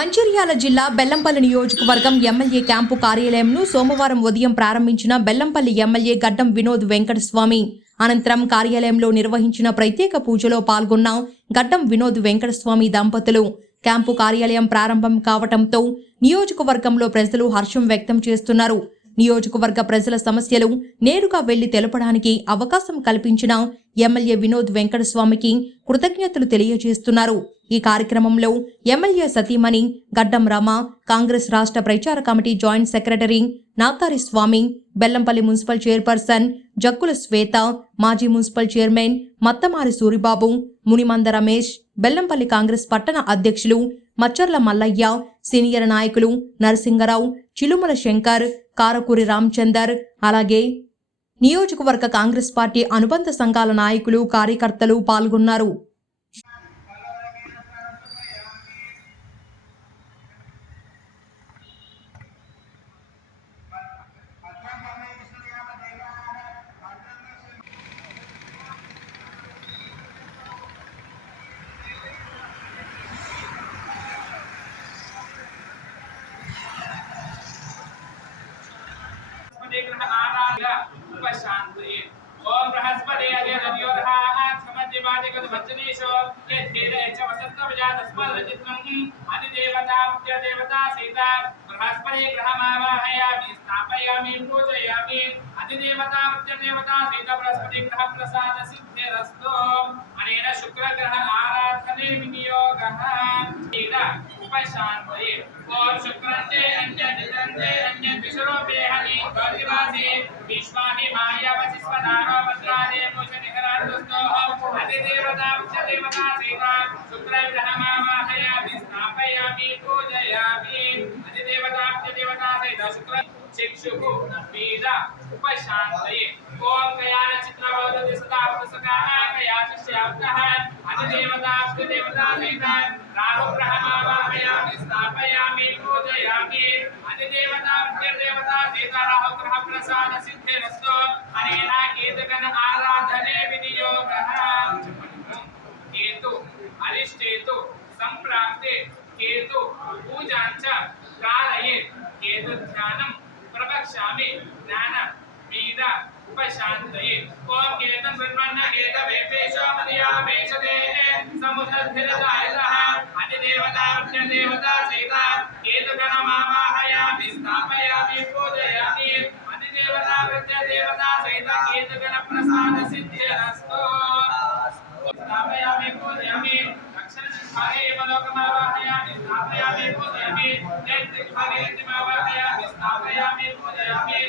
మంచిర్యాల జిల్లా బెల్లంపల్లి నియోజకవర్గం MLA camp కార్యాలయంను సోమవారం ఉదయం ప్రారంభించిన బెల్లంపల్లి ఎమ్మెల్యే గడ్డం వినోద్ వెంకటస్వామి. అనంతరం కార్యాలయంలో నిర్వహించిన ప్రత్యేక పూజలో పాల్గొన్న గడ్డం వినోద్ వెంకటస్వామి దంపతులు. క్యాంపు కార్యాలయం ప్రారంభం కావడంతో నియోజకవర్గంలో ప్రజలు హర్షం వ్యక్తం చేస్తున్నారు. నియోజకవర్గ ప్రజల సమస్యలు నేరుగా వెళ్లి తెలపడానికి అవకాశం కల్పించిన ఎమ్మెల్యే వినోద్ వెంకటస్వామికి కృతజ్ఞతలు తెలియజేస్తున్నారు. ఈ కార్యక్రమంలో ఎమ్మెల్యే సతీమణి గడ్డం రమ, కాంగ్రెస్ రాష్ట్ర ప్రచార కమిటీ జాయింట్ సెక్రటరీ నాతారి స్వామి, బెల్లంపల్లి మున్సిపల్ చైర్పర్సన్ జక్కుల శ్వేత, మాజీ మున్సిపల్ చైర్మన్ మత్తమారి సూరిబాబు, మునిమంద రమేష్, బెల్లంపల్లి కాంగ్రెస్ పట్టణ అధ్యక్షులు మచ్చర్ల మల్లయ్య, సీనియర్ నాయకులు నరసింగరావు, చిలుమల శంకర్, కారకూరి రామచందర్, అలాగే నియోజకవర్గ కాంగ్రెస్ పార్టీ అనుబంధ సంఘాల నాయకులు, కార్యకర్తలు పాల్గొన్నారు. ओम बृहस्पति अद्य नद्योर्हात् समद्यवादिकं वचनेशो यद्वेद च वसन्तवजातस्मरजित्वं अधिदेवता देवता सीता बृहस्पति ग्रहमावाहयामि स्थापयामि पूजयामि अधिदेवता देवता सीता बृहस्पति ग्रह प्रसाद सिद्धिरस्तु अनेन शुक्र ग्रह आराधने विनियोगः ईदा उपशान्तये ओम शुक्रन्ते अन्यदितन्ते अन्यद्विषरोपेहनि गौरिवासी विश्वाहि मायावसिस्वदारो वज्रादे मोचनिहरान्तुस्तोः अधिदेवता देवता सीता शुक्रग्रहमावाहयामि स्थापयामि पूजयामि अधिदेवता देवता सीता शुक्र चक्षुः पीडा उपशान्तये ओम कयान चित्रवदति सदा पुस्तकाः कयाश्यावतः अधिदेवता देवता सीता राहु ग्रहमावाहयामि स्थापयामि पूजयामि अधिदेवता देवता सीता राहु ग्रह प्रसाद सिद्धिरस्तु अनेन केतुगण आराधने विनियोगः केतु अरिष्टेतु संप्राप्ते केतु पूजाञ्च कारयेत् केतु ध्यानं प्रवक्ष्यामि ज्ञान वीर उपशान्तये ओम केतं ब्रह्मण्य केतवेपेशो मदयामेशते समुद्रधिरदायतः अधिदेवता देवता सीता केतुगणमावाहयामि स्थापयामि पूजयामि अधिदेवता देवता सीता केतुगण प्रसाद सिद्धिरस्तु स्थापयामि पूजयामि दक्षिणदिग्भागे यमलोकमावाहयामि स्थापयामि पूजयामि नैऋत्यदिग्भागे यज्ञमावाहयामि स्थापयामि पूजयामि